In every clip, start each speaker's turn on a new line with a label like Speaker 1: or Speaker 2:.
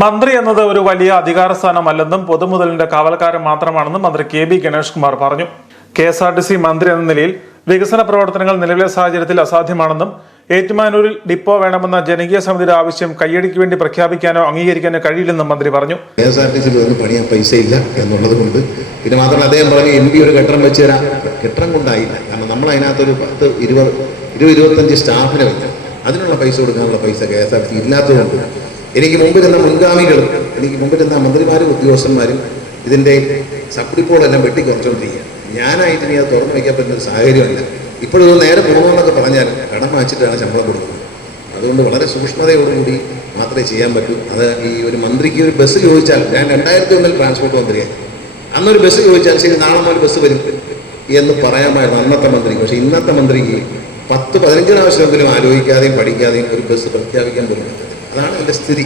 Speaker 1: മന്ത്രി എന്നത് ഒരു വലിയ അധികാര സ്ഥാനമല്ലെന്നും പൊതുമുതലിന്റെ കാവൽക്കാരൻ മാത്രമാണെന്നും മന്ത്രി കെ ബി ഗണേഷ് കുമാർ പറഞ്ഞു. K S R T C മന്ത്രി എന്ന നിലയിൽ വികസന പ്രവർത്തനങ്ങൾ നിലവിലെ സാഹചര്യത്തിൽ അസാധ്യമാണെന്നും ഏറ്റുമാനൂരിൽ ഡിപ്പോ വേണമെന്ന ജനകീയ സമിതിയുടെ ആവശ്യം കയ്യടിക്ക് വേണ്ടി പ്രഖ്യാപിക്കാനോ അംഗീകരിക്കാനോ കഴിയില്ലെന്നും മന്ത്രി പറഞ്ഞു.
Speaker 2: കെ എസ് ആർ ടി സിയിൽ പണിയാൻ പൈസ ഇല്ല എന്നുള്ളത് കൊണ്ട് പിന്നെ മാത്രമല്ല അദ്ദേഹം പറഞ്ഞു എം ഒരു കെട്ടിടം വെച്ച് തരാം. കെട്ടിടം കൊണ്ടായില്ല. കാരണം നമ്മൾ അതിനകത്തൊരു പത്ത് ഇരുപത് ഇരുപത്തഞ്ച് സ്റ്റാഫിനെ വെക്കാം അതിനുള്ള പൈസ കൊടുക്കാനുള്ള പൈസ K S R T C ഇല്ലാത്തതുകൊണ്ട് എനിക്ക് മുമ്പിരുന്ന മുൻഗാമികളും എനിക്ക് മുമ്പിരുന്ന മന്ത്രിമാരും ഉദ്യോഗസ്ഥന്മാരും ഇതിന്റെ സപ്ലിപ്പോളെല്ലാം വെട്ടിക്കുറച്ചുകൊണ്ടിരിക്കുക ഞാനായിട്ട് ഇനി അത് തുറന്നു വയ്ക്കാൻ പറ്റുന്ന ഒരു സാഹചര്യമല്ല. ഇപ്പോഴത് നേരെ പോകണമെന്നൊക്കെ പറഞ്ഞാൽ കടം വാങ്ങിച്ചിട്ടാണ് ശമ്പളം കൊടുക്കുന്നത്. അതുകൊണ്ട് വളരെ സൂക്ഷ്മതയോടുകൂടി മാത്രമേ ചെയ്യാൻ പറ്റൂ. അത് ഈ ഒരു മന്ത്രിക്ക് ഒരു ബസ് ചോദിച്ചാൽ ഞാൻ രണ്ടായിരത്തി ഒന്നിൽ ട്രാൻസ്പോർട്ട് മന്ത്രിയായി. അന്നൊരു ബസ് ചോദിച്ചാൽ ശരി നാളെ മുതൽ ബസ് വരും എന്ന് പറയാമായിരുന്നു അന്നത്തെ മന്ത്രിക്ക് പക്ഷേ ഇന്നത്തെ മന്ത്രിക്ക് പത്ത് പതിനഞ്ച് പ്രാവശ്യമെങ്കിലും ആലോചിക്കാതെയും പഠിക്കാതെയും ഒരു ബസ് പ്രഖ്യാപിക്കാൻ പോലും പറ്റത്തില്ല. അതാണ് എന്റെ സ്ഥിതി.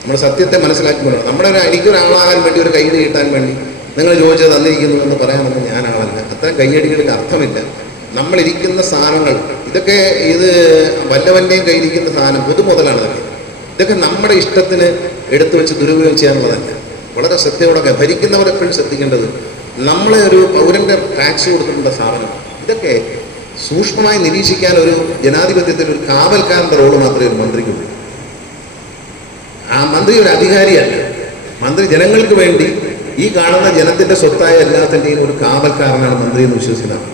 Speaker 2: നമ്മൾ സത്യത്തെ മനസ്സിലാക്കി കൊണ്ടുവരണം നമ്മുടെ ഒരു എനിക്കൊരാളാകാൻ വേണ്ടി ഒരു കൈയ്യടി കിട്ടാൻ വേണ്ടി നിങ്ങൾ ചോദിച്ചത് തന്നിരിക്കുന്നു എന്ന് പറയാമെന്ന് ഞാൻ ആളല്ല കയ്യടികൾക്ക് കൈയടികൾക്ക് അർത്ഥമില്ല. നമ്മളിരിക്കുന്ന സാധനങ്ങൾ ഇതൊക്കെ ഇത് വല്ലവന്റെയും കയ്യിരിക്കുന്ന സാധനം പൊതുമുതലാണ് ഇതൊക്കെ ഇതൊക്കെ നമ്മുടെ ഇഷ്ടത്തിന് എടുത്തു വെച്ച് ദുരുപയോഗം ചെയ്യാനുള്ളതല്ല. വളരെ ശ്രദ്ധയോടെ ഭരിക്കുന്നവർ എപ്പോഴും ശ്രദ്ധിക്കേണ്ടത് നമ്മളെ ഒരു പൗരന്റെ ടാക്സ് കൊടുക്കേണ്ട സാധനം. ഇതൊക്കെ സൂക്ഷ്മമായി നിരീക്ഷിക്കാൻ ഒരു ജനാധിപത്യത്തിൽ ഒരു കാവൽക്കാരന്റെ റോൾ മാത്രമേ ഒരു മന്ത്രിക്കുള്ളൂ. ആ മന്ത്രി ഒരു അധികാരിയല്ല. മന്ത്രി ജനങ്ങൾക്ക് വേണ്ടി ഈ കാണുന്ന ജനത്തിന്റെ സ്വത്തായ എല്ലാത്തിന്റെയും ഒരു കാവൽക്കാരനാണ് മന്ത്രി എന്ന് വിശ്വസിക്കുന്നത്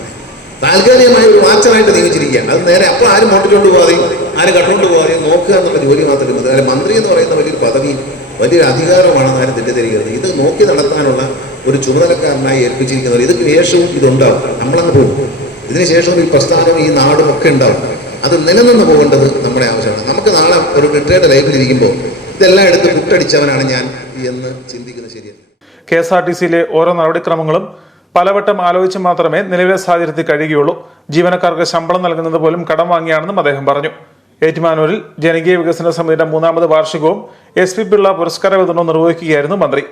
Speaker 2: താൽക്കാലികമായി ഒരു വാച്ചറായിട്ട് നിയമിച്ചിരിക്കുകയാണ്. അത് നേരെ അപ്പോൾ ആരും മോട്ടിച്ചുകൊണ്ട് പോകാതെയും ആരും കട്ടുകൊണ്ട് പോകാതെയും നോക്കുക എന്നുള്ള ജോലി മാത്രം മതി അതായത് മന്ത്രി എന്ന് പറയുന്ന വലിയൊരു പദവിയും വലിയൊരു അധികാരമാണെന്ന് ആരും തെറ്റിദ്ധരിക്കരുത്. ഇത് നോക്കി നടത്താനുള്ള ഒരു ചുമതലക്കാരനായി ഏൽപ്പിച്ചിരിക്കുന്നവർ. ഇതിന് ശേഷവും ഇതുണ്ടാവും. നമ്മളങ്ങ് പോകും. ഇതിന് ശേഷവും ഈ പ്രസ്ഥാനവും ഈ നാടും ഒക്കെ ഉണ്ടാവും. അത് നിലനിന്ന് പോകേണ്ടത് നമ്മുടെ ആവശ്യമാണ്. നമുക്ക് നാളെ ഒരു റിട്ടയർഡ് ലൈഫിൽ ഇരിക്കുമ്പോൾ ഇതെല്ലാം എടുത്ത് കുട്ടടിച്ചവനാണ് ഞാൻ എന്ന് ചിന്തിക്കുന്നത് ശരിയല്ല.
Speaker 1: കെ എസ് ആർ ടി സിയിലെ ഓരോ നടപടിക്രമങ്ങളും പലവട്ടം ആലോചിച്ച് മാത്രമേ നിലവിലെ സാഹചര്യത്തിൽ കഴിയുകയുള്ളൂ. ജീവനക്കാർക്ക് ശമ്പളം നൽകുന്നത് പോലും കടം വാങ്ങിയാണെന്നും അദ്ദേഹം പറഞ്ഞു. ഏറ്റുമാനൂരിൽ ജനകീയ വികസന സമിതിയുടെ മൂന്നാമത് വാർഷികവും എസ് പി പിള്ള പുരസ്കാര വിതരണവും നിർവഹിക്കുകയായിരുന്നു മന്ത്രി.